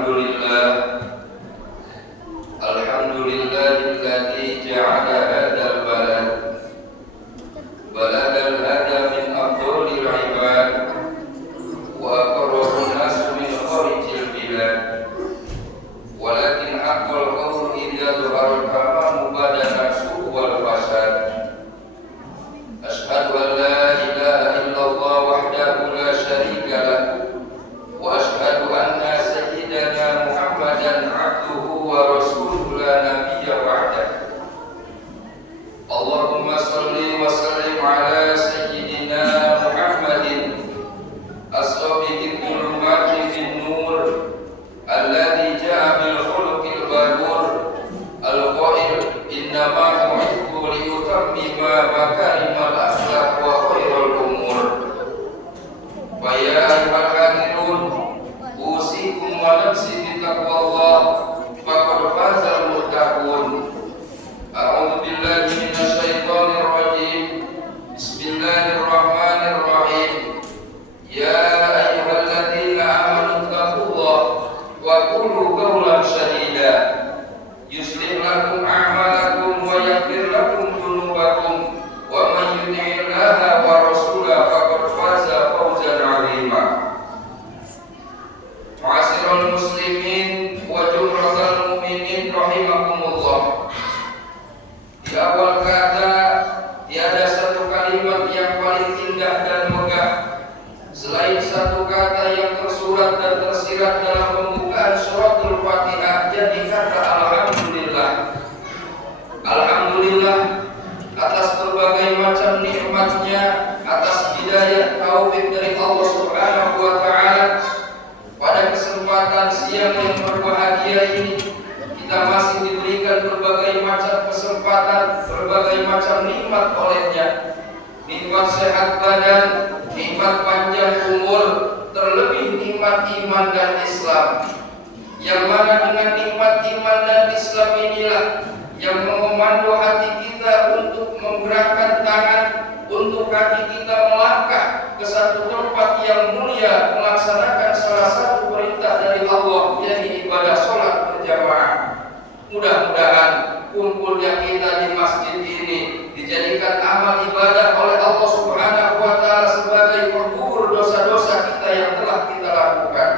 Alhamdulillah, alhamdulillahilladzi ja'ala hadzal baladan hada min afdhalil ibad wa aqarrahu an-nas min kharijil bilad, walakin haqqal qawlu idza dhahara al-kalamu badana as-su'u wal fasad. Asyhadu an la ilaha illallah wahdahu la syarika lah wa asyhadu anna sayyidana Muhammadan abduhu wa rasuluhu la nabiyya ba'dah. Allahumma shalli wa sallim ala sayyidina Muhammadin as-sabiqil ulumati bin nur alladhi ja'a bil khuluqil badur al-qail innama bu'ithtu li utammima makarimal akhlaq wa khairal umur. Fa ya ayyuhal hadirin usikum wa nafsi bi taqwallah faqad fazal muttaqun. A'udzu billahi minasy syaithanir rajim. Bismillahirrahmanirrahim. Ya ayyuhalladzina amanu taqullaha wa qulu qawlan sadida yuslih lakum a'malakum wa yaghfir lakum dzunubakum wa man yuti'illaha wa rasulahu faqad faza fawzan 'azima. Ma'asyiral muslimin wa jumlatal mu'minin rahimakumullah. Di awal kata tiada satu kalimat yang paling indah dan megah selain satu kata yang tersurat dan tersirat dalam pembukaan suratul Fatihah, yakni kata alhamdulillah. Alhamdulillah atas berbagai macam nikmatnya, atas hidayah taufik dari Allah Subhanahu wa taala. Pada kesempatan siang yang berbahagia ini kita masih diberikan berbagai macam kesempatan, berbagai macam nikmat olehnya. Nikmat sehat badan, nikmat panjang umur, terlebih nikmat iman dan Islam. Yang mana dengan nikmat iman dan Islam inilah yang mengomando hati kita untuk menggerakkan tangan, untuk kaki kita melangkah ke satu tempat yang mulia, melaksanakan salah satu perintah dari Allah, yaitu ibadah sholat berjamaah. Mudah-mudahan kumpulnya kita di masjid ini dijadikan amal ibadah oleh Allah Subhanahu wa taala sebagai penggugur dosa-dosa kita yang telah kita lakukan.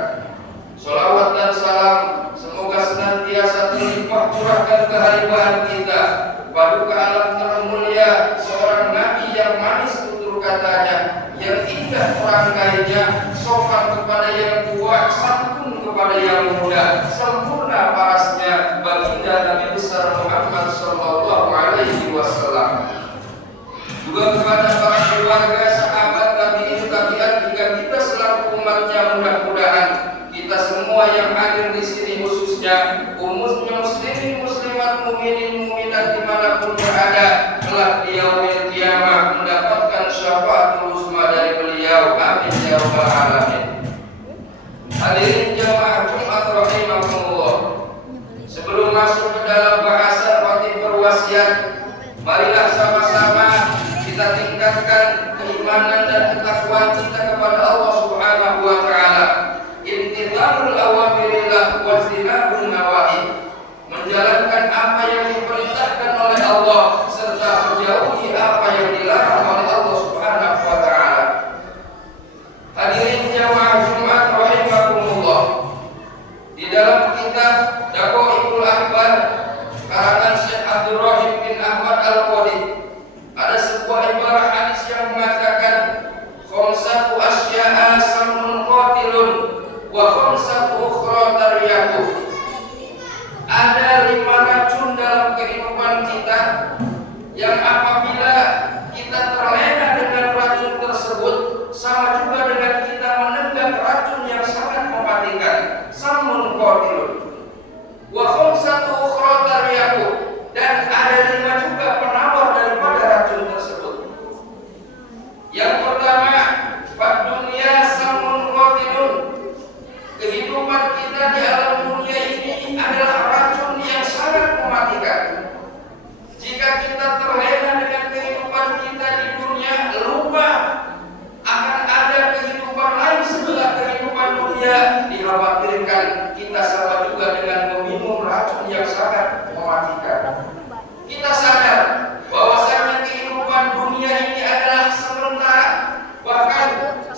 Shalawat dan salam semoga senantiasa terlimpah curahkan kehadiran kita paduka alam termulia seorang nabi yang manis tutur katanya, yang indah perangkainya, sopan kepada yang tua, santun kepada yang muda, sempurna parasnya baginda Nabi besar Muhammad sallallahu alaihi wasallam. Juga kepada para keluarga, sahabat, tabi'in, tabi'at hingga kita selaku umatnya, mudah-mudahan kita semua yang hadir di sini, khususnya umusnya muslimin, muslimat, mukminin, mukminat dimanapun berada, kelak di yaumil qiyamah mendapatkan syafaatul uzma dari beliau. Amin ya rabbal alamin. Hadirin jamaah Jumat rahimakumullah. Sebelum masuk ke dalam bahasan khatib berwasiat, marilah sama-sama kita tingkatkan keimanan dan ketakwaan kita kepada Allah Subhanahu wa taala. Imtithalul awamirillah wa ijtinabun nawahi, menjalankan apa yang diperintahkan oleh Allah serta menjauhi apa yang dilarang oleh Allah Subhanahu wa taala. Hadirin jamaah Jumat rahimakumullah. Di dalam kitab Daqaiqul Ahbar karangan Syekh Abdul Rahim bin Ahmad Al-Qadi ada sebuah ibarat hadis yang mengatakan khamsatu asya'a samun qatilun wa khamsatu ukhra taryahu. Ada 5 racun dalam kehidupan kita yang apabila kita terlena dengan racun tersebut sama juga dengan kita menenggak racun yang sangat mematikan. Samun qatilun wa khamsatu ukhra taryahu, dan ada 5 juga penawar daripada racun tersebut. Yang pertama, fad dunya samun qatilun, kehidupan kita di alam dunia ini adalah racun yang sangat mematikan. Jika kita terlena dengan kehidupan kita di dunia, lupa akan ada kehidupan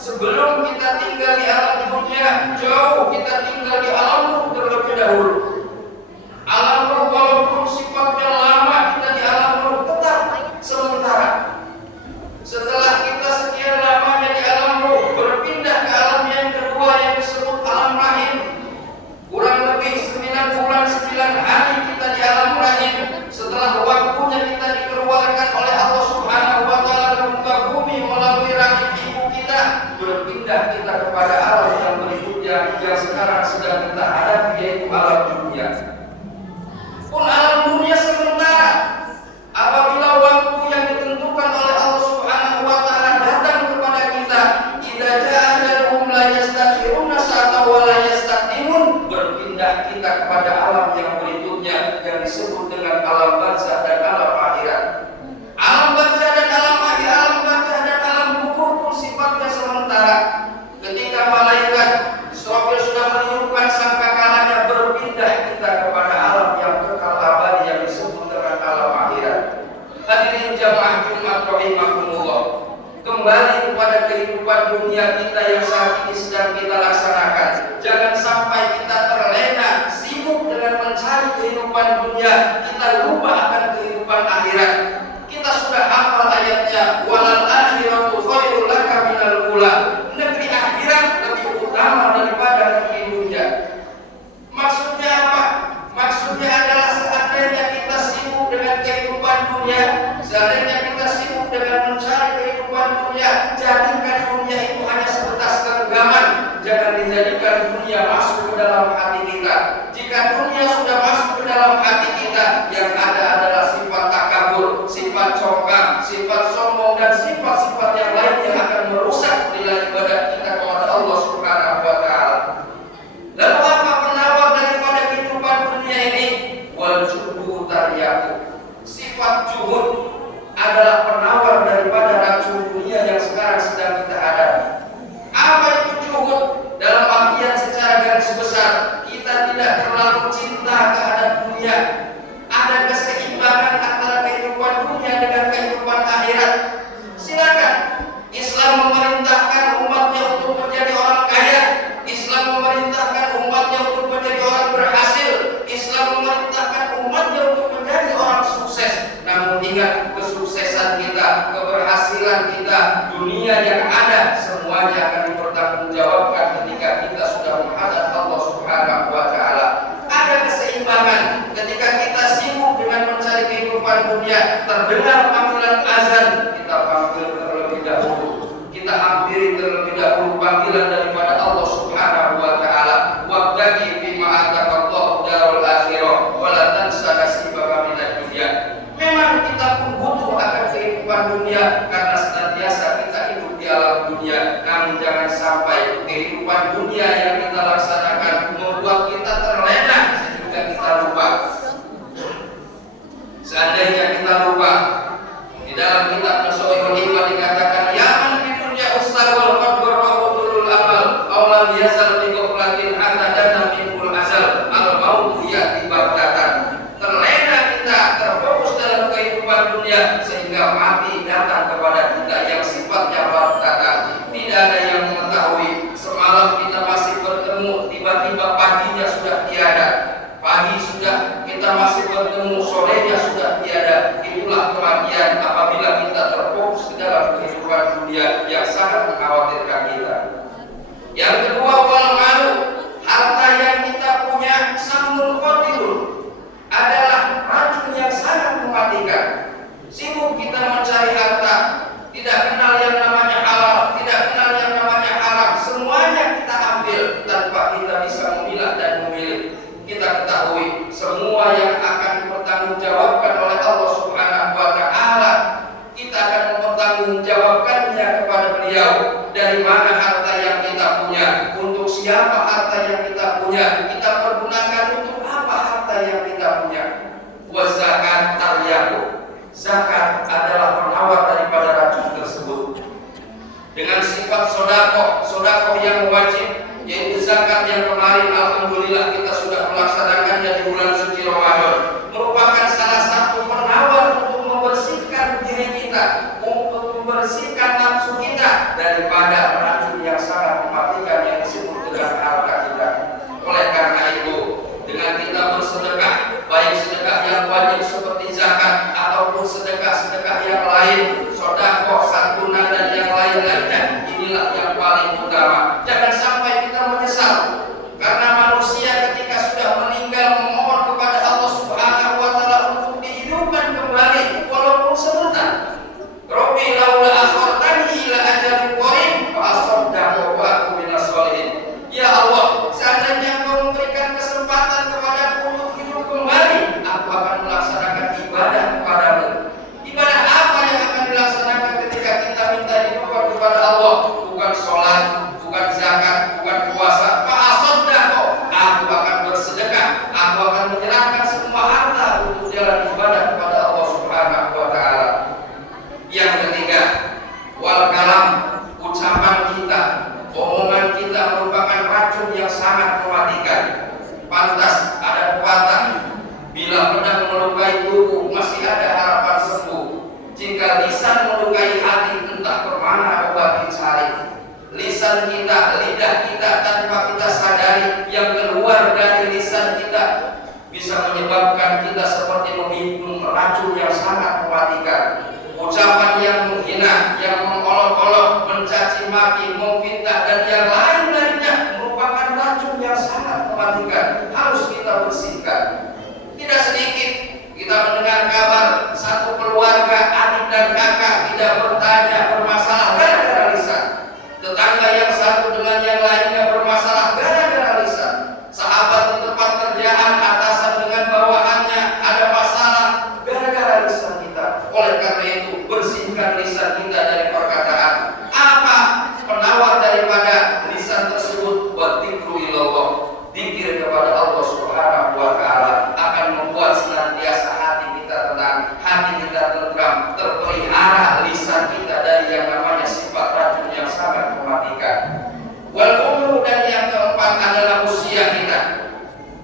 Sebelum kita tinggal di alam dunia, jauh kita tinggal di alam ruh terlebih dahulu. Alam ruh walaupun sifatnya lama kita di alam ruh tetap sementara. Setelah kita sekian lamanya di alam ruh, berpindah ke alam yang kedua yang disebut alam rahim. Kurang lebih 9 bulan 9 hari kita di alam rahim. Setelah waktunya kita dikeluarkan oleh Allah Subhanahu wa taala ke muka bumi melalui rahim ibu kita, berpindah kita kepada alam yang berikutnya yang sekarang sedang kita hadapi, yaitu alam dunia. Pun alam dunia sementara. Apabila waktu yang ditentukan oleh Allah Subhanahu wa taala datang kepada kita, idza jaa ajaluhum la yastakhiruna sa'atan wa la yastaqdimun, berpindah kita kepada alam yang berikutnya yang disebut dengan alam barzakh dan alam akhirat. Alam barzakh dan alam akhirat, alam barzakh dan alam kubur pun sifatnya sementara. Ketika malaikat Israfil sudah meniupkan sangkakalanya, berpindah kita kepada alam yang kekal abadi yang disebut dengan alam akhirat. Hadirin jamaah Jumat rahimakumullah, kembali kepada kehidupan dunia kita yang saat ini sedang kita laksanakan. Jangan sampai kita terlena sibuk dengan mencari kehidupan dunia, kita lupa akan kehidupan akhirat. Kita sudah hafal ayatnya, walal akhiratu khairul laka minal ula. Negeri akhirat lebih utama daripada negeri dunia. Maksudnya apa? Maksudnya adalah seandainya kita sibuk dengan kehidupan dunia, seandainya kita sibuk dengan mencari kehidupan dunia, jadikan dunia itu hanya sebatas genggaman. Jangan dijadikan dunia masuk ke dalam hati kita. Jika dunia sudah masuk ke dalam hati kita, yang ada adalah sifat takabur, sifat congkak, sifat sombong, dan sifat-sifat yang lain yang akan merusak nilai ibadah kita kepada Allah Subhanahu wa taala. Lalu apa penawar daripada kehidupan dunia ini? Wal juhud taryaku. Sifat juhud adalah penawar daripada racun dunia yang sekarang sedang kita hadapi. Apa itu juhud? Dalam artian secara garis besar, kita tidak terlalu cinta terhadap dunia. Ada keseimbangan antara kehidupan dunia dengan kehidupan akhirat. Silakan. Islam memerintahkan umatnya untuk menjadi orang kaya. Islam memerintahkan umatnya untuk menjadi orang berhasil. Islam memerintahkan umatnya untuk menjadi orang sukses. Namun ingat, kesuksesan kita, keberhasilan kita, dunia yang ada, semuanya akan dipertanggungjawabkan ketika kita sudah menghadap Allah Subhanahu wa taala. Ada keseimbangan ketika kita sibuk dengan mencari kehidupan dunia. Terdengar panggilan azan, kita panggil terlebih dahulu. Kita hampiri terlebih dahulu panggilan daripada Allah Subhanahu wa taala. Wabtaghi fima ataqallahu darul akhirah wa la tansa nasibaka minad dunya. Memang kita pun butuh akan kehidupan dunia karena senantiasa kita hidup di alam dunia. Namun jangan sampai kehidupan dunia yang kita laksanakan membuat kita terlena sehingga kita lupa. Seandainya kita lupa, di dalam kitab Nasairul Hikmah dikatakan, ya man fi dunya ustar wal qadbar wa qudurul amal aw yazal bi ghaflatin hatta dana minul azal al mautu ya'ti baghtatan. Terlena kita terfokus dalam kehidupan dunia sehingga mati datang kepada kita yang sifatnya baghtatan. Tidak ada yang mengetahui. Semalam kita masih bertemu, tiba-tiba paginya sudah tiada. Pagi sudah kita masih bertemu, sorenya sudah tiada. Itulah kematian apabila kita terfokus di dalam kehidupan dunia yang sangat mengkhawatirkan kita. Yang kedua, wal malu, harta yang kita punya samun qatilun, adalah racun yang sangat mematikan. Sibuk kita mencari harta, tidak kenal yang namanya halal, tidak kenal yang namanya haram. Semuanya kita ambil tanpa kita bisa memilah dan memilih. Kita ketahui semua yang akan dipertanggungjawabkan oleh Allah Subhanahu wa taala, kita akan mempertanggungjawabkannya kepada Beliau. Dari mana harta yang kita punya, untuk siapa harta yang kita punya, kita pergunakan untuk apa harta yang kita punya. Wa zakat taryaku. Zakat adalah penawar daripada racun tersebut. Dengan sifat sodakoh yang wajib, yaitu zakat yang kemarin alhamdulillah kita sudah melaksanakannya di bulan suci Ramadan, merupakan salah satu penawar untuk membersihkan diri kita, untuk membersihkan nafsu kita daripada racun inilah yang paling utama. Jangan sampai kita menyesal, karena manusia ketika sudah meninggal memohon kepada Allah Subhanahu wa Ta'ala untuk dihidupkan kembali walaupun sebentar. Rabbi laula akhartani ila ajalin qarib fa asaddaqu wa aku minas sholihin. Ya Allah, seandainya Engkau memberikan kesempatan kepadaku untuk hidup kembali, aku akan melaksanakan ibadah kepadamu. Ibadah apa yang akan dilaksanakan ketika kita minta hidupan kepada Allah? Bukan sholat, bukan zakat, bukan puasa. Fa asaddaqu, aku akan bersedekah, aku akan menyerahkan semua harta untuk jalan ibadah kepada Allah Subhanahu wa Ta'ala. Yang ketiga, wal kalam, ucapan kita, omongan kita merupakan racun yang sangat mematikan. Pantas ada pepatah, bila pedang melukai tubuh masih ada harapan sembuh. Jika lisan melukai hati, entah kemana obat dicari. Lisan kita, lidah kita tanpa kita sadari, yang keluar dari lisan kita bisa menyebabkan kita seperti meminum racun yang sangat mematikan. Ucapan yang menghina, yang mengolok-olok, mencaci maki, memfitnah dan yang lain-lainnya merupakan racun yang sangat mematikan. Harus kita bersihkan. Tidak sedikit kita mendengar kabar satu keluarga, adik dan kakak tidak bertanya bermasalah gara-gara lisan. Tetangga yang satu dengan yang lainnya bermasalah gara-gara lisan. Sahabat di tempat kerjaan, atasan dengan bawahannya ada masalah gara-gara lisan kita. Oleh karena itu, bersihkan lisan kita dari perkataan. Apa penawar daripada lisan tersebut? Wa dzikru ilallah, zikir kepada Allah Subhanahu wa Ta'ala akan membuat senantiasa hati kita tenang, hati kita tentram, terpelihara lisan kita dari yang namanya sifat racun yang sangat mematikan. Wal umru, dan yang keempat adalah usia kita.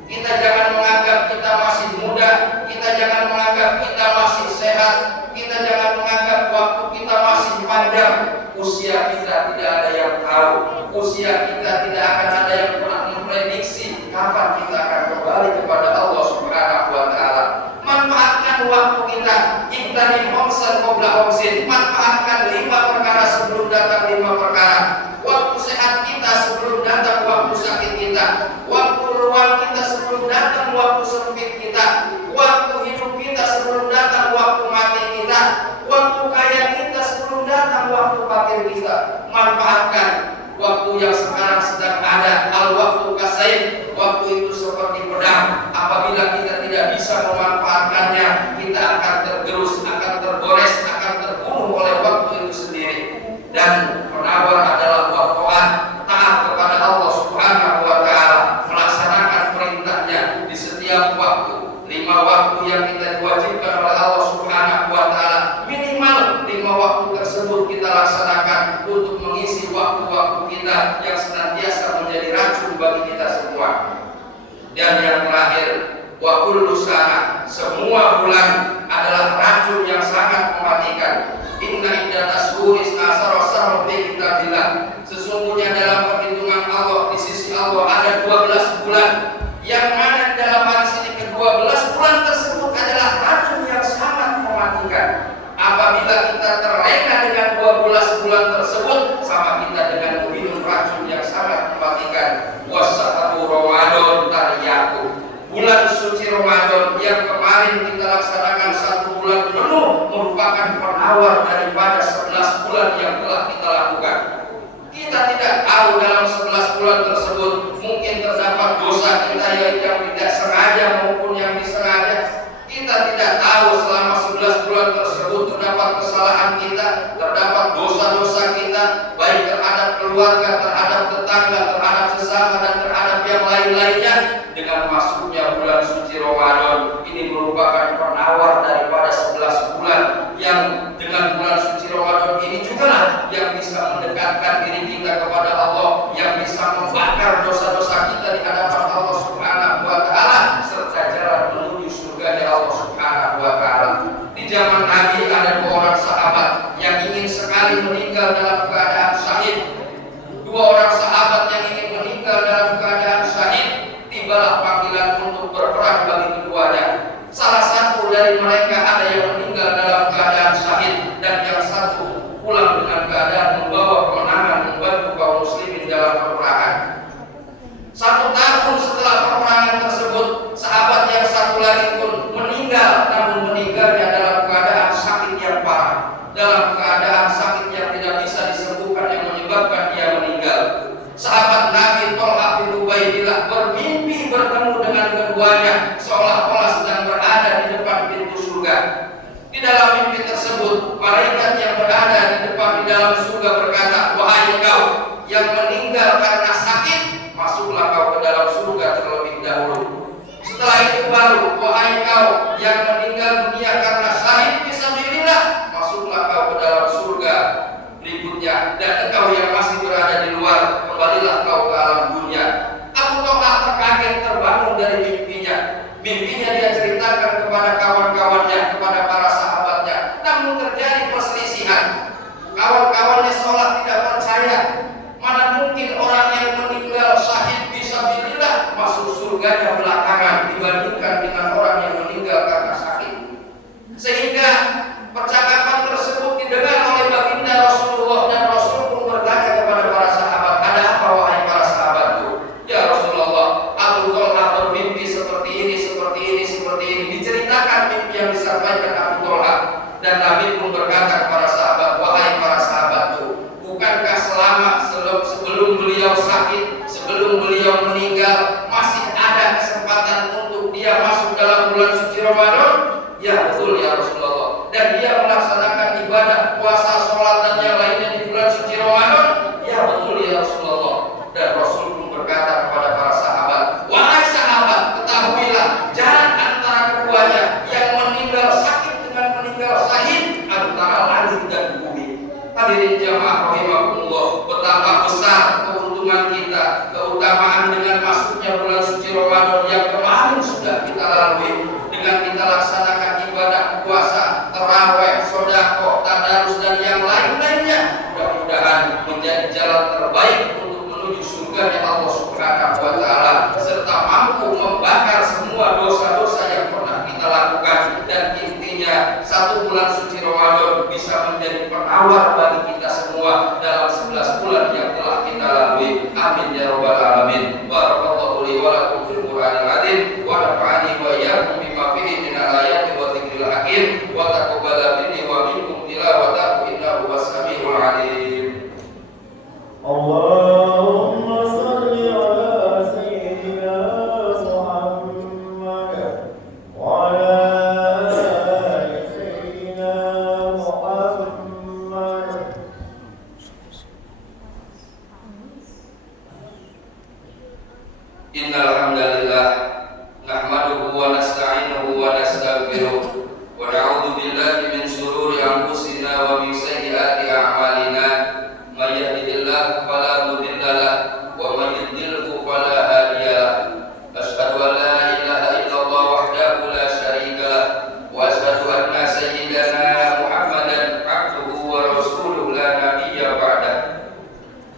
Kita jangan menganggap kita masih muda, kita jangan menganggap kita masih sehat, kita jangan menganggap waktu kita masih panjang. Usia kita tidak ada yang tahu, usia kita tidak akan ada yang pernah memprediksi kapan kita akan kembali kepada Allah Subhanahu wa Ta'ala. Manfaatkan waktu kita, iktanim homsan qabla homsin. Manfaatkan 5 perkara sebelum datang 5 perkara. Waktu sehat kita sebelum datang waktu sakit kita, waktu luang kita sebelum datang waktu sempit kita, waktu hidup kita sebelum datang waktu mati kita, waktu kaya kita sebelum datang waktu fakir kita. Manfaatkan waktu yang sekarang sedang ada. Al waktu kasain, waktu itu seperti pedang. Apabila kita tidak bisa memanfaatkannya, kita akan tergerus, akan tergores, akan terbunuh oleh waktu itu sendiri. Dan penawar adalah waqtu'an, taat kepada Allah Subhanahu wa Ta'ala, melaksanakan perintahnya di setiap waktu. 5 waktu yang kita diwajibkan oleh Allah Subhanahu wa Ta'ala, minimal 5 waktu tersebut kita laksanakan untuk mengisi waktu-waktu kita yang senantiasa menjadi racun bagi kita semua. Dan yang terakhir, wa kullu sana, semua bulan adalah racun yang sangat mematikan. Inna iddatas syuhuri asara sahrum fi kitabillah, sesungguhnya dalam perhitungan Allah, di sisi Allah ada 12 bulan, yang mana dalam hadis ini ke-12 bulan tersebut adalah racun yang sangat mematikan. Apabila kita terlena dengan 12 bulan tersebut, sama kita dengan minum racun yang sangat mematikan. Wasatu Ramadan tariyaku, bulan suci Ramadan yang kemarin kita laksanakan 1 bulan penuh, merupakan penawar daripada 11 bulan yang telah kita lakukan. Kita tidak tahu dalam 11 bulan tersebut mungkin terdapat dosa kita yang tidak sengaja maupun yang disengaja. Kita tidak tahu selama 11 bulan tersebut terdapat kesalahan kita, terdapat dosa-dosa kita, baik terhadap keluarga, terhadap tetangga, terhadap sesama, dan terhadap yang lain-lainnya. Dengan masuknya bulan suci Ramadan, ini merupakan penawar daripada 11 bulan, yang dengan bulan suci Ramadan ini juga yang bisa mendekatkan diri kita kepada Allah, yang bisa membakar dosa-dosa kita di hadapan Allah Subhanahu wa Ta'ala, serta jalan menuju surga Allah Subhanahu wa Ta'ala. Di zaman Nabi ada 2 orang sahabat yang ingin sekali meninggal dalam keadaan syahid. 2 orang sahabat yang ingin meninggal dalam keadaan syahid, tibalah panggilan untuk berperang bagi keduanya. Salah satu dari mereka ada yang meninggal dalam keadaan syahid, dan yang satu pulang dengan keadaan membawa kemenangan, membawa yang meninggal karena sakit, masuklah kau ke dalam surga terlebih dahulu. Setelah itu baru, wahai kau yang meninggal dunia karena syahid fisabilillah, masuklah kau ke dalam surga berikutnya. Dan engkau yang masih berada di luar, kembalilah kau ke alam dunia. Abu Talha terkaget terbangun dari mimpinya. Mimpinya dia ceritakan kepada kawan-kawannya, kepada para sahabatnya. Namun terjadi perselisihan. Kawan-kawannya seolah tidak percaya. Mana mungkin orang yang meninggal syahid fisabilillah masuk surganya belakangan dibandingkan dengan orang yang meninggal karena sakit. Sehingga percakapan tersebut didengar oleh baginda Rasulullah, dan Rasul pun bertanya kepada para sahabat, ada apa wahai para sahabatku? Ya Rasulullah, Abu Talha bermimpi seperti ini, seperti ini, seperti ini. Diceritakan mimpi yang disampaikan Abu Talha, dan Nabi pun berkata kepada sahabat, wahai para sahabatku, bukankah sebelum beliau sakit, sebelum beliau meninggal, masih ada kesempatan untuk dia masuk dalam bulan suci Ramadan? Ya betul ya Rasulullah. Dan dia melaksanakan ibadah puasa, sholat dan yang lainnya di bulan suci Ramadan? Ya betul ya Rasulullah. Dan Rasul pun berkata kepada para sahabat, wahai sahabat, ketahuilah jarak antara keduanya, yang meninggal sakit dengan meninggal syahid antara langit dan bumi. Hadirin jamaah rahimakumullah, betapa besar keuntungan kita, keutamaan dengan masuknya bulan suci Ramadan yang kemarin sudah kita lalui. Dengan kita laksanakan ibadah puasa, tarawih, sedekah, tadarus dan yang lain-lainnya, mudah-mudahan menjadi jalan terbaik untuk menuju surganya Allah Subhanahu wa taala, serta mampu membakar semua dosa-dosa yang pernah kita lakukan. Dan intinya, satu bulan suci Ramadan bisa menjadi penawar bagi kita semua dalam 11 bulan yang telah kita lalui. Amin ya rabbal alamin. Barakallahu li wa lakum fil Qur'anil azim wa nafa'ani wa iyyakum bima fihi minal ayati wa dzikril hakim wa taqabbala minni wa minkum tilawatahu innahu was-sami'ul 'alim. Allahumma shalli ala sayyidina Muhammad wa ala ali sayyidina Muhammad. Innal hamdalillah nahmaduhu wa nasta'inuhu wa nastaghfiruh wa na'udzu billahi min shururi anfusina wa min sayyiati a'malina. May yahdihillahu fala mudilla lahu wa may yudlilhu fala hadiya lahu. Asyhadu an la ilaha illallah wahdahu la syarika lahu wa asyhadu anna sayyidana Muhammadan 'abduhu wa rasuluhu la nabiyya ba'dahu.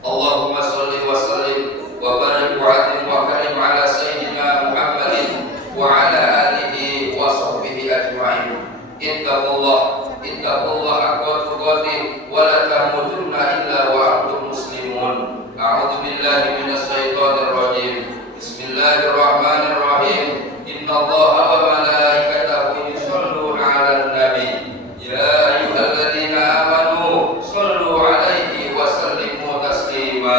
Allahumma shalli wa sallim wa barik wa atim wa karim ala sayyidina Muhammadin wa ala alihi wa sahbihi ajma'in. Ittaqullah haqqa tuqatih wa la tamutunna illa wa antum muslimun. A'udzu billahi minasy syaithanir rajim. Bismillahirrahmanirrahim. Innallaha wa malaikatahu yusholluna 'alan nabi. Ya ayyuhalladzina amanu shallu 'alaihi wa sallimu taslima.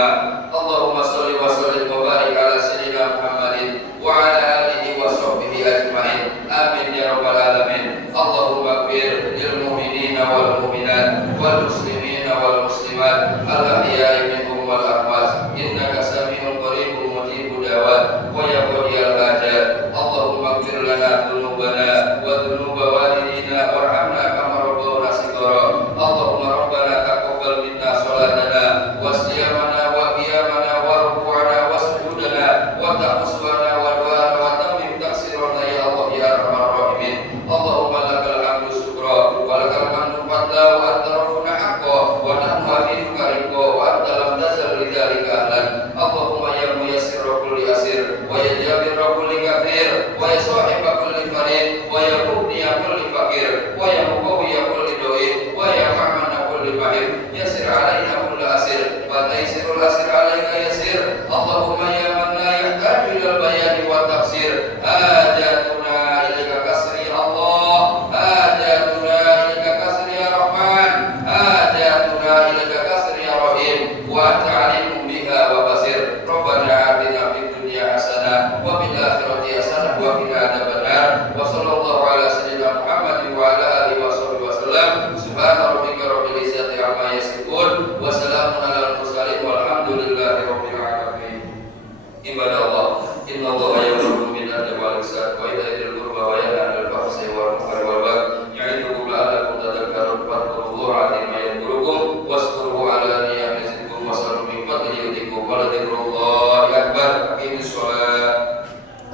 Allahumma shalli wa sallim wa barik ala sayyidina Muhammadin wa ala alihi wa sahbihi ajma'in. Amin ya rabbal alamin. Allahumma ighfir lil mu'minina wal mu'minat wal muslimina wal muslimat al ahya'i minhum wal amwat innaka sami'un qaribun mujibud da'wat wa ya qadiyal hajat. Allahumma ighfir lana dhunubana wa dhunuba walidina warhamna kama rabbawna shighara. Allahumma rabbana taqabbal minna salatana wa siyamana wa qiyamana wa ruku'ana wa sujudana wa taquswana wa du'ana wa tamim taksirana ya Allah ya arhamar rahimin. Allahumma lakal hamdu syukra wa lakal hamdu fadla wa anta rabbuna haqqa wa nahnu abiduka rinqa wa anta lam tazal lidzalika ahlan. Allahumma ya muyassir kulli asir wa ya jabir kulli kafir wa ya sahiba kulli farid wa ya mughniya kulli fakir wa ya muqawwiya kulli do'in wa ya rahmana kulli mahir yassir alaina kulli asir wa taysirul asir alaika yasir. Allahumma ya man la yahtaju ilal bayani wa tafsir hajatuna ilaika kasri Allah, hajatuna ilaika kasri ya Rahman, hajatuna ilaika kasri ya Rahim wa anta alimun biha wa basir. Rabbana atina fid dunya hasanah wa fil akhirati hasanah wa qina adzabannar. Wa sallallahu ala sayyidina Muhammadin wa ala alihi wa sahbihi wasallam. Subhana rabbika rabbil izzati amma yasifun wa salamun alal mursalin walhamdulillah. Ibadah Allah, inna Allah ya'muru bil 'adli wal ihsan wa